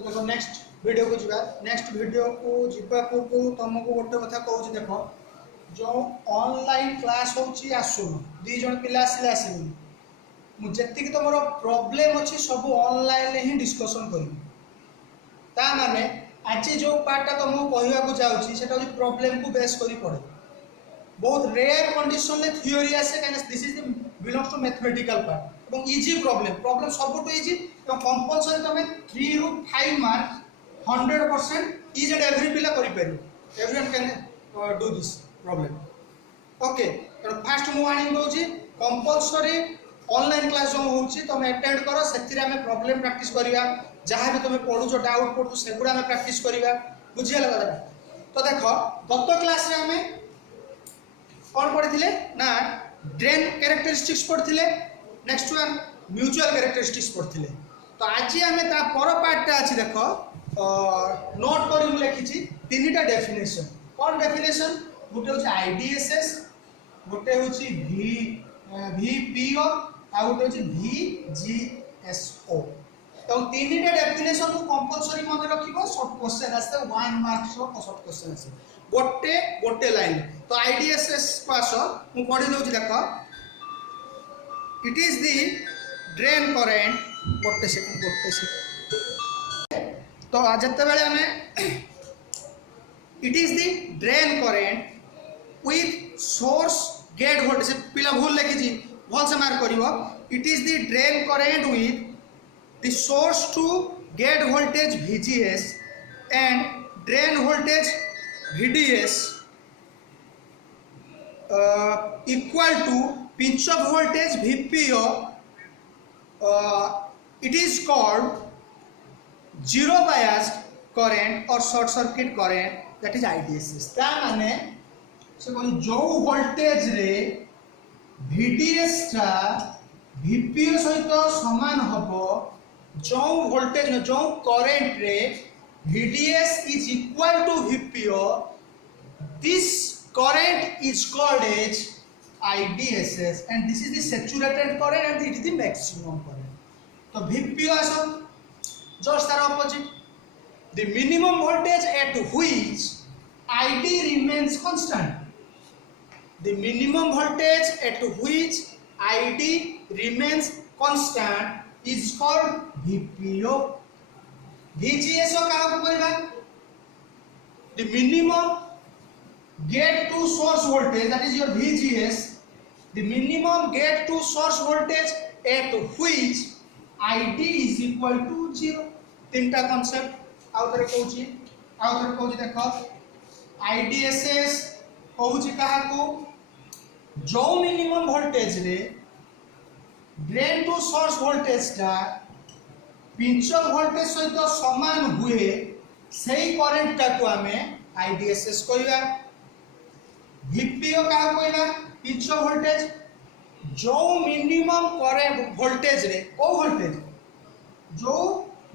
तो देखो next video को जीवा नेक्स्ट वीडियो को जीवा पूर्व तुमको गोटे कथा कहूँ देख जो ऑनलाइन क्लास होची आसुन दी जन पिला आसिले आसिबुनी मु जेतिक तुमर प्रॉब्लम अछि सब ऑनलाइन ही डिस्कशन करी ता माने आज जो पार्टा तुमको कहवा को जाउची सेटा होची प्रॉब्लम को बेस करी पड़े बहुत रेयर कंडीशन ले थ्योरी आसे काने this is the belongs to mathematical part और इजी प्रॉब्लम सब तो इजी और कंपलसरी तुम 3 ରୁ 5 मार्क 100% इज एंड एवरी पिला करि परियो everyone can do this problem okay तो फर्स्ट मु वार्निंग दोची कंपलसरी ऑनलाइन क्लास जो होची तुम अटेंड करो सेतिरे हमें प्रॉब्लम प्रैक्टिस करिया जहां भी तुम पढुछो डाउट पढु सेगुडा हमें प्रैक्टिस करिया बुझिया लगा तो देखो गत क्लास रे हमें कौन पढ़ी ना ड्रेन कैरेक्टरिस्टिक्स पढ़ी नेक्स्ट वन म्यूचुअल कैरेक्टरिस्टिक्स पढ़ी तो आज आम पर पार्टा अच्छी देख नोट कर लिखी तीन टा डेफिनेशन कौन डेफिनेशन गोटे हूँ आईडीएसएस गोटे हूँ वीपीओ आ गोटे हूँ वीजीएसओ तो तीन टा डेफिनेशन को कंपलसरी मन रखिबो शॉर्ट क्वेश्चन आसे 1 मार्क्स रो शॉर्ट क्वेश्चन आसे गोटे गोटे लाइन तो आईडीएसएस को आस मु पढ़ी दउची देखो it is the drain current गोटे सेकंड तो जते बेले हमें it is the drain current with source gate voltage पिला भूल लिखी छी भल से मार्क करिवो it is the drain current with the source to gate voltage VGS and drain voltage VDS equal to pinch off voltage VPO. It is called zero bias current or short circuit current, that is IDSS. ता माने से कोन जो voltage रे VDS टा VPO सहित समान हबो जो वोल्टेज में जो करंट रे VDS is equal to VPO, this current is called as IDSS and this is the saturated current and it is the maximum current. So VPO is just their opposite. The minimum voltage at which ID remains constant. The minimum voltage at which ID remains constant is called VPO. VGS the minimum gate to source voltage, that is your VGS, the minimum gate to source voltage at which ID is equal to 0. तीनटा concept आउतरे कहूची देखो IDSS कहूची कहा को जो minimum voltage रे drain to source voltage टा pinch off voltage सहित समान हुए सही करंट टा को हमें आईडीएसएस कहबा वीपीओ का कहबा पिंच ऑफ वोल्टेज जो मिनिमम करे वोल्टेज रे को वोल्टेज जो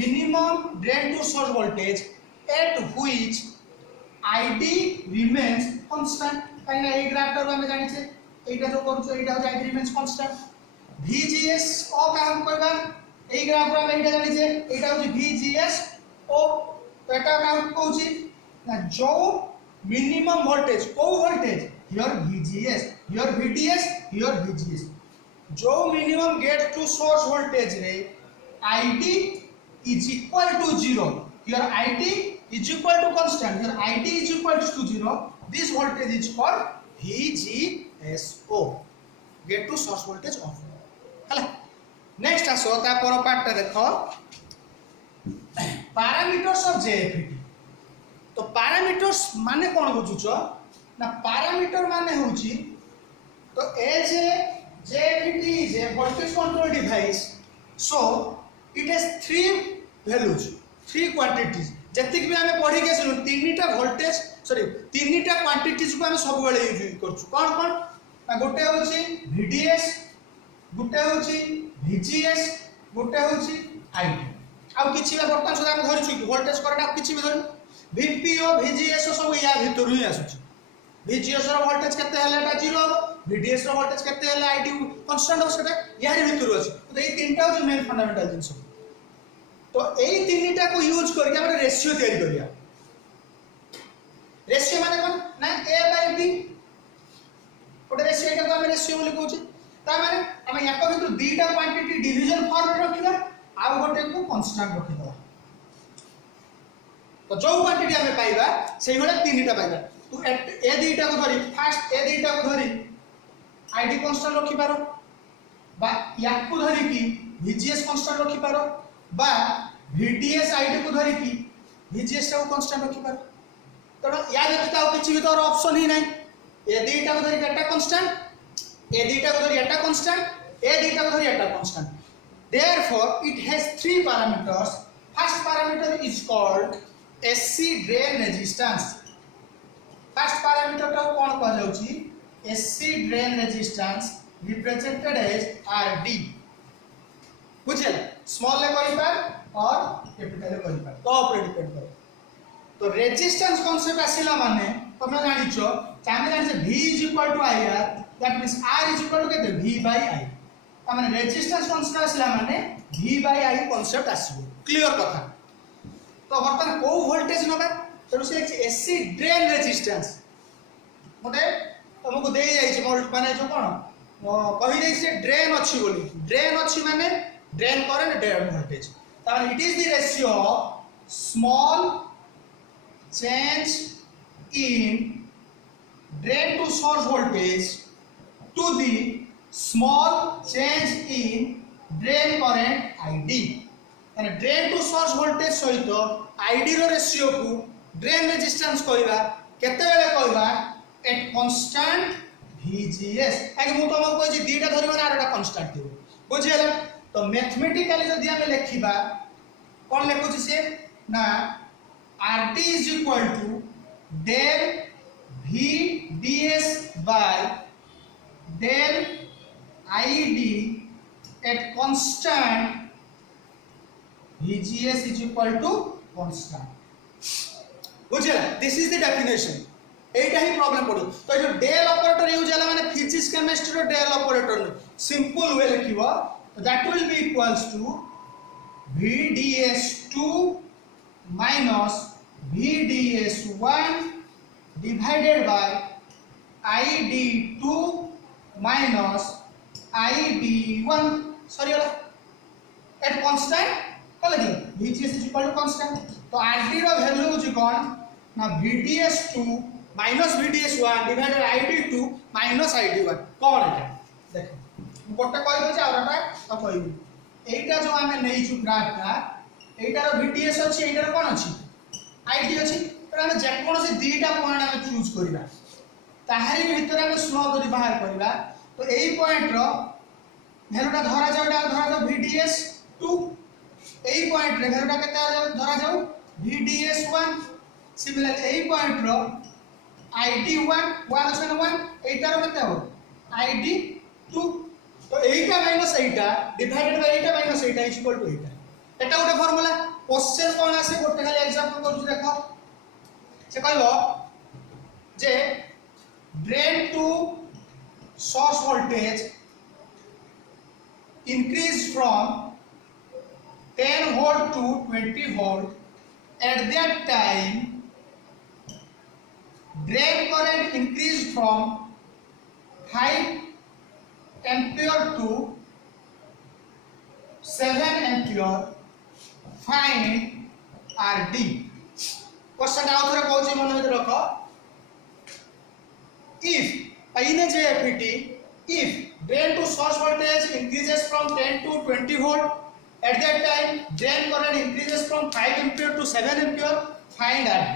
minimum drain to source voltage at which ID remains constant काइना ए ग्राफ टा हमें जानि छे एटा जो करछो एटा आईडी रिमेन्स कांस्टेंट VGS ओ का हम कहबा ए ग्राफ रा एटा जानि छे एटा होची VGS ओ एटा का कहूची ना जो मिनिमम वोल्टेज को voltage here VGS here VDS here VGS जो minimum gate to source voltage रे ID is equal to 0 here ID is equal to constant here ID is equal to 0 this voltage is called VGSO get to source voltage off हला next आसो ता पर part देखो parameters of JFET तो parameters माने कोन बुझुचो ना parameter माने होची तो as JFET is a voltage control device so it has 3 values 3 quantities जतिक भी हमें पढ़ी के सुन तीनटा वोल्टेज सॉरी तीनटा क्वांटिटीज को हम सब बेले यूज करछु कोन ना गोटे होची VDS गोटे होची VGS गोटे होची ID आउ किछि बे बर्तन सुधा हम धरछु वोल्टेज करंट आ किछि भी धरु VPO VGS सब या भीतर ही आसुछि VGS रो वोल्टेज केते हले एटा 0 VDS रो वोल्टेज केते हले ID कांस्टेंट हो सेटा यार भीतर अछि तो ए तीनटा होची मेन फंडामेंटल जिंस तो एई तीनटा को यूज करके हम रेशियो तैयारी करिया। रेशियो माने कोन ना a बाय b गोटे रेशियो एटा को हम रेशियो बोली कहूची। ता माने हम याको भितर दुईटा क्वांटिटी डिवीजन फॉर्म रे रखिबा आ गोटे को कांस्टेंट रखिबा। तो जो क्वांटिटी हम पाइबा सेही भले तीनटा पाइबा। तू ए दुईटा को धरी फास्ट ए दुईटा को धरी आईडी कांस्टेंट रखि पारो बा याकू धरी की VGS कांस्टेंट रखि पारो बा VDS आईडी को धरी की VGS को कांस्टेंट रखि पारो। तो या व्यतीत आ किछि भी तोर ऑप्शन ही नै। ए दुईटा को धरी एटा कांस्टेंट ए दुईटा को धरी एटा कांस्टेंट ए दुईटा को धरी एटा constant. Therefore it has three parameters. First parameter is called SC drain resistance. First parameter का कौन कह जाउची SC drain resistance represented as RD। बुझे स्मॉल ले कहि पार और कैपिटल ले कहि पार तो ऊपर डिपेंड करे। तो रेजिस्टेंस कांसेप्ट आसिला माने तमे जानिचो चाहे जानिछे V = IR that means R = केते V by I। माने रेजिस्टेंस कांसेप्ट आसिला माने V by I कांसेप्ट आसीबो। क्लियर कथा। तो वर्तमान को वोल्टेज नबा तो से एसी ड्रेन रेजिस्टेंस मोटे तुमको दे जाई छै माने जो कोन कहि दे से ड्रेन अछि बोली। ड्रेन अछि माने ड्रेन करंट ड्रेन वोल्टेज। तो it is the ratio of small change in drain to source voltage to the small change in drain current ID। यानी ड्रेन टू सोर्स वोल्टेज सहित आईडी रो रेशियो को drain resistance कहबा केते बेले कहबा at constant VGS। आगे मु तुमको कहछि दीटा धरि माने आरटा कांस्टेंट थिबो बुझियला। तो मैथमेटिकली जदी हम लेखिबा कोन लेखुछि से ना RT is equal to del VDS by del ID at constant VGS is equal to constant। बुझिला दिस इज द डेफिनेशन। एटा ही प्रॉब्लम पड़ो। तो जो डेल ऑपरेटर यूज होला माने फिजिक्स केमिस्ट्री रो डेल ऑपरेटर सिंपल वे लिखिबो that will be equals to VDS2 minus VDS1 divided by ID2 minus ID1 sorry at constant कल दियो VGS is equal to constant। तो RD रो value होची कोन ना VDS2 minus VDS1 divided by ID2 minus ID1 कोन एटा देखो गोटे कहि दो जे आउरटा तो कहिबी एटा जो हमें नै छु ग्राफटा एटा रो VDS अछि एटा रो कोन अछि ID अछि। तो हम जे कोन से दीटा पॉइंट हम चूज करिबा ताहारी भीतर हम स्लो करी बाहर करिबा। तो एई पॉइंट रो वैल्यूटा धरा जाउ VDS2 एई पॉइंट रे वैल्यूटा केते धरा जाउ VDS1। सिमिलरली एई पॉइंट रो ID1 1 एटा रो केते हो ID2। तो एटा minus Etah divided by Etah minus Etah is equal to एटा। एटा गोटे फार्मूला। क्वेश्चन कोन आसे गोटे खाली एग्जांपल करू देखो से कहबो जे drain to source voltage increase from 10 volt to 20 volt at that time drain current increased from 5 ampere to 7 ampere। find RD। Question आउ थरे कहूची मन में रखो if in a JFET if drain to source voltage increases from 10 to 20 volt at that time drain current increases from 5 ampere to 7 ampere find RD।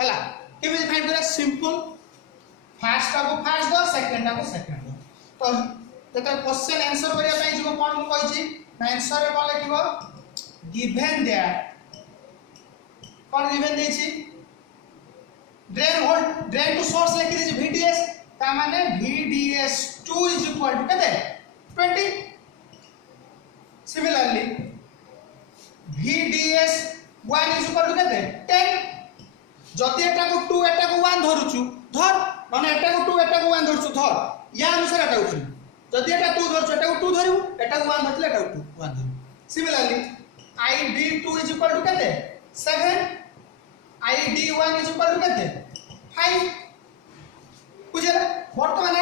हला केबे find करा simple first टा को फर्स्ट दो सेकंड टा को सेकंड दो। तो जता क्वेश्चन आंसर करिया पई जो कोन मु कहिची ना आंसर रे कोन लिखिबो given that कोन गिवन देछि ड्रेन टू सोर्स लिखि देछि VDS ता माने VDS2 इज इक्वल टू केते 20। Similarly VDS1 is equal to केते 10। जति एटा को 2 एटा को 1 धरुछु धर माने एटा को 2 एटा को 1 धरुछु धर या अनुसार एटा धरु। जति एटा 2 धरुछु एटा को 2 धरु एटा को 1 धरले एटा को 2 1 धरु। Similarly id2 is equal to केते 7 id1 is equal to केते 5 बुझला वर्तमान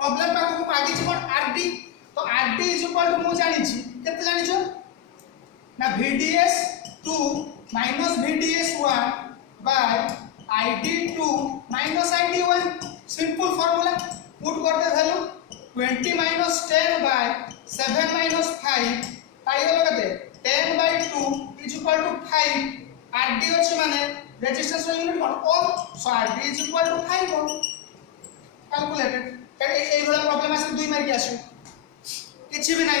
प्रॉब्लम पाखु को मागी छी कोन rd तो rd is equal to मु जानि छी केते जानि छ ना vds2 minus vds1 by id2 minus id1 simple formula put करते वैल्यू 20 minus 10 by 7 minus 5 पाइगल केते 10 by 2 is equal to 5 rd अछि माने रेजिस्टेंस यूनिट कोन ohm so rd is equal to 5 ohm calculated एई वाला प्रॉब्लम आसे 2 मार्क आसु किछि भी नाही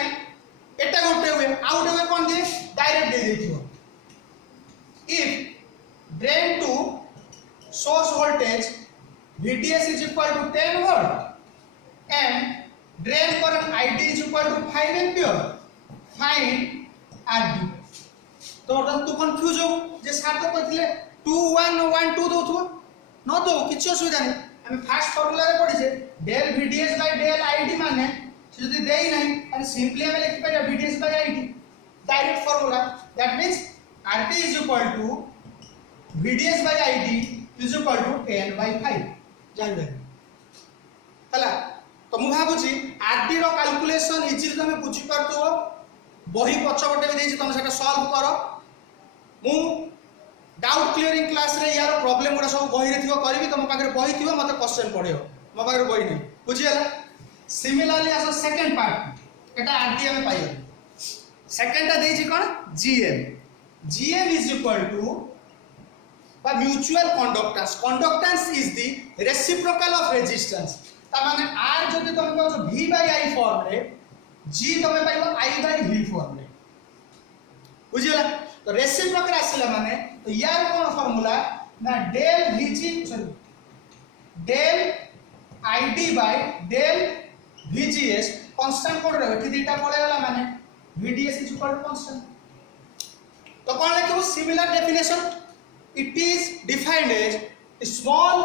एटा गोटे हुए आउट हुए कोन दे डायरेक्ट दे देथियो if drain to source voltage vds is equal to 10 volt and drain current id is equal to 5 ampere find rd तो तू कंफ्यूज हो जे सार तो कहथिले 2 1 1 2 दोथु न तो किछ असुविधा नहीं हम फास्ट फार्मूला रे पढि जे del vds by del id माने से जदी देई नहीं अरे सिंपली हम लिखि पारे vds by id direct formula that means rd is equal to vds by id is equal to 10 by 5 जान ले हला तो मु भाबुची आरडी रो कैलकुलेशन इजीली तमे बुझी परतो बही पछपटे भी देछि तमे सेटा सॉल्व करो मु डाउट क्लियरिंग क्लास रे यार प्रॉब्लम गुडा सब बही रे थियो करबी तम पाखरे बही थियो मते क्वेश्चन पढियो मो पाखरे बही नै बुझी हला सिमिलरली आसो सेकंड पार्ट एटा आरडी हमें पाइयो सेकंड ता देछि कोन gm is equal to by mutual conductance is the reciprocal of resistance ता माने r जदि तुम कहू v by i फॉर्म रे g तुम पाइबो i by v फॉर्म रे बुझिला तो रेसिप्रोकल आसिला माने तो यार कोन फार्मूला ना del vg sorry del id by del vgs constant code रे एठी दीटा पळे गला माने vds is equal to constant तो कौन लिखो similar definition it is defined as small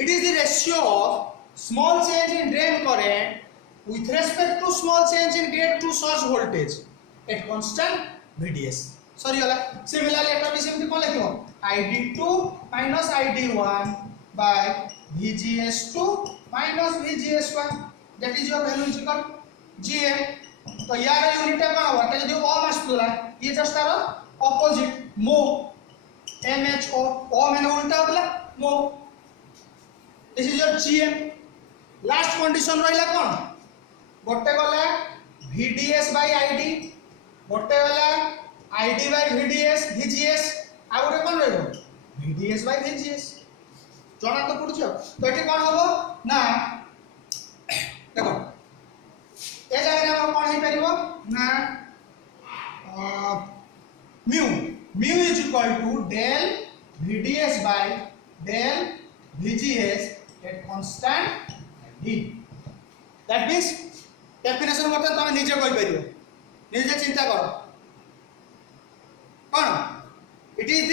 it is the ratio of small change in drain current with respect to small change in gate to source voltage at constant vds sorry होला similarly एटा भी सेमति कौन लिखो id2 minus id1 by vgs2 minus vgs1 that is your value is equal gm तो यार unit का होगा तो यदि ओम आसतला ये जस्ट तार ऑपोजिट मो mho ओम मैंने उल्टा होतला मो this is your gm last condition रहिला कोन गोटे गला vds by id गोटे गला id by vds vgs आ गोटे कोन रहबो vds by vgs जणा तो पडुछ तो एठी कोन होबो ना देखो ए जगह हम कोन हे परिबो ना mu is equal to del vds by del vgs at constant d that means definition बता तुम निजे कहि परिबो निजे चिंता करो कोन it is the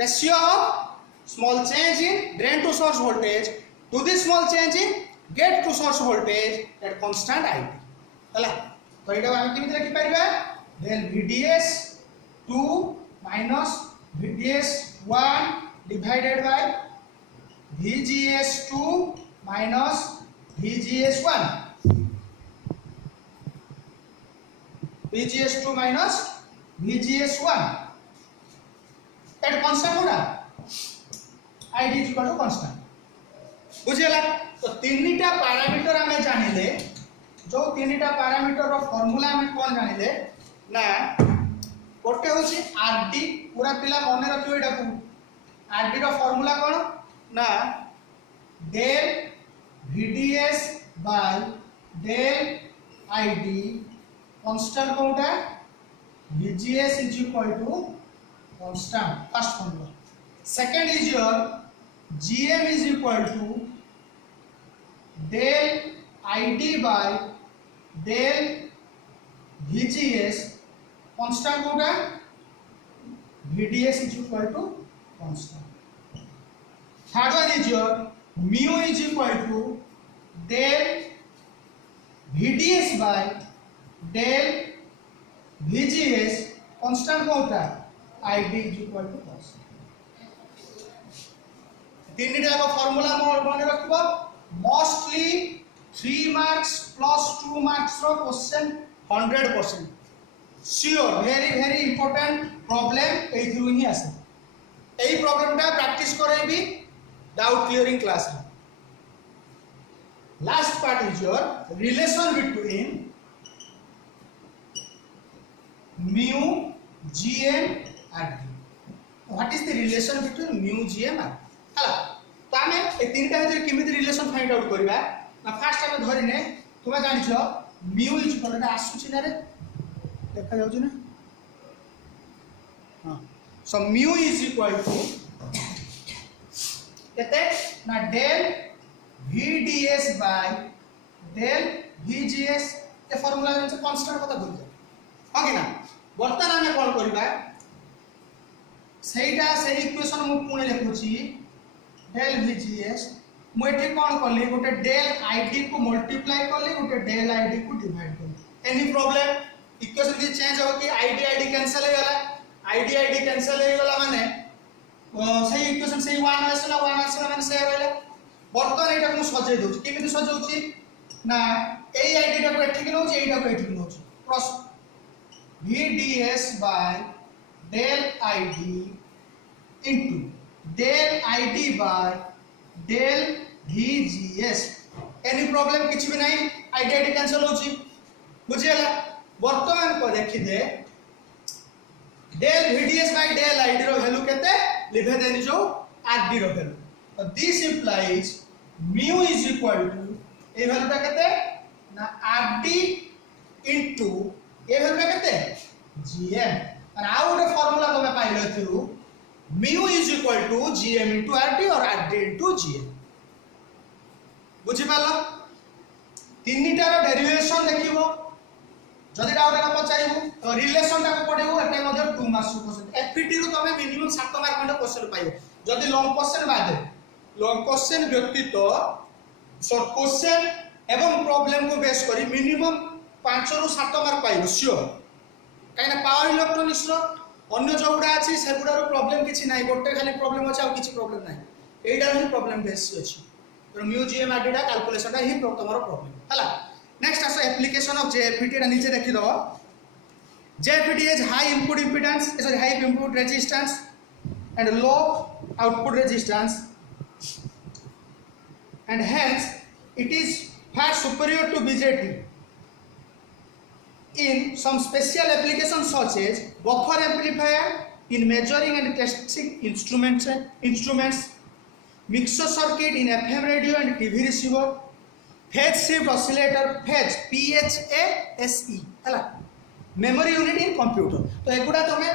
ratio of small change in drain to source voltage to the small change in gate to source voltage at constant id हला तो एटा हम केमिति लिखि परिबा del vds 2 minus vds 1 divided by vgs 2 minus vgs 1 vgs 2 minus vgs 1 at constant होगा id is equal to constant बुझियला तो तीनटा पैरामीटर हमें जानिले जो तीनटा पैरामीटर रो फार्मूला हमें कोन जानिले ना गोटे होची rd पूरा पिला मने रखियो एटा को rd रो फार्मूला कोन ना del vds by del id constant कोनटा vgs is equal to constant first formula second is your gm is equal to del id by del vgs constant होगा vds is equal to constant third one is your mu is equal to del vds by del VGS constant कोटा ID is equal to cos तीनटा का formula मन रखबो mostly 3 marks plus 2 marks रो question 100% sure very important problem एई through ही आसे एई प्रॉब्लमटा प्रैक्टिस करेबी डाउट क्लियरिंग क्लास रे last part is your relation between mu gm and d what is the relation between mu gm and हला तो आमे ए तीनटा भीतर केमिति रिलेशन फाइंड आउट करबा ना फास्ट आमे धरिने तुमे जानिछो mu इज इक्वल टू आसुची ना रे देखा जाउची ना हां सो mu इज इक्वल टू केते ना del vds by del vgs A formula J constant कथा बोल ओके ना बर्तन आमे कॉल करबा सेटा से इक्वेशन मु पुणे लिखुची del vgs मु एठी कोन करली गोटे del id को मल्टीप्लाई करली गोटे del id को डिवाइड करली एनी प्रॉब्लम इक्वेशन की चेंज हो कि id कैंसिल हो गला id कैंसिल हो गला माने सही इक्वेशन सही 1 आसला माने से रहला बर्तन एटा को सजे दोची केमिति सजाउची ना एई id टा को एठी के नोची एटा को एठी के नोची plus VDS by del ID into del ID by del VGS any problem किछि भी नहीं ID कैंसिल होची बुझियला वर्तमान को देखि दे del VDS by del ID रो वैल्यू केते लिखे देनी जो RD रो वैल्यू तो this implies mu is equal to ए वैल्यू ता केते ना RD into ये वैल्यू केते gm और आउ गोटे फार्मूला तमे पाइलो through mu is equal to gm into RD और RD into gm बुझि पालो तीनटा रो डेरिवेशन देखिबो जदि डाउट का पचाइबो तो रिलेशन ता को पढिबो एटा मध्ये 2 मार्क्स क्वेश्चन एफपीटी रो तमे मिनिमम 7 मार्क खंड क्वेश्चन पाइबो जदि लॉन्ग क्वेश्चन बादे लॉन्ग क्वेश्चन व्यतीत शॉर्ट क्वेश्चन एवं प्रॉब्लम को बेस करी मिनिमम 5 ରୁ 7 मार्क पाइबो श्योर काइना पावर इलेक्ट्रॉनिक्स रो अन्य जोगुडा अछि सेगुडा रो प्रॉब्लम किछि नाही गोटे खाली प्रॉब्लम अछि आ किछि प्रॉब्लम नाही एइडा ही प्रॉब्लम बेस अछि तो म्यूजियम आडिडा कैलकुलेशन ही तमरो प्रॉब्लम हला नेक्स्ट आसो एप्लीकेशन ऑफ जेएफईटी एटा नीचे देखि दो JFET is high input impedance sorry high input resistance and low output resistance and hence it is far superior to BJT in some special applications such as buffer amplifier in measuring and testing instruments mixer circuit in FM radio and TV receiver phase shift oscillator phase PHASE हला memory unit in computer तो एगुडा तमे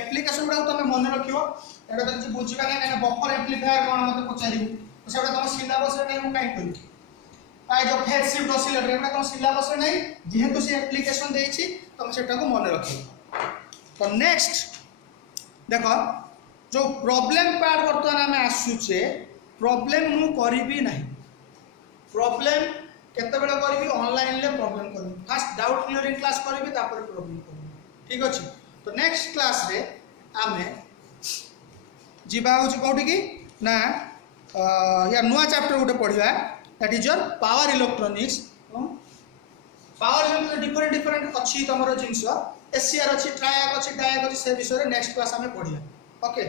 application गुडा तमे मन रखियो एटा त बुझिबा नै buffer amplifier कोन मते पचारिबो सेटा तुम सिलेबस रे नहीं काई करी पाई जो फेज शिफ्ट ऑसिलेटर एटा तुम सिलेबस रे नहीं जेहेतु से एप्लीकेशन देछि तुम सेटा को मन रखियो तो नेक्स्ट देखो जो प्रॉब्लम पार्ट वर्तमान हमें आसुचे प्रॉब्लम मु करिबी नहीं प्रॉब्लम केते बेला करिबी ऑनलाइन ले प्रॉब्लम करिबी फर्स्ट डाउट क्लियरिंग क्लास करिबी तापर प्रॉब्लम करिबी ठीक अछि तो नेक्स्ट क्लास रे आमे जीवा होछि कोठी की ना या नुआ चैप्टर गोटे पढ़िया that is your power electronics different अच्छी तुम जिनस एसीआर अच्छी ट्रायक अच्छी डायक अच्छी से विषय नेक्स्ट क्लास आम पढ़िया ओके।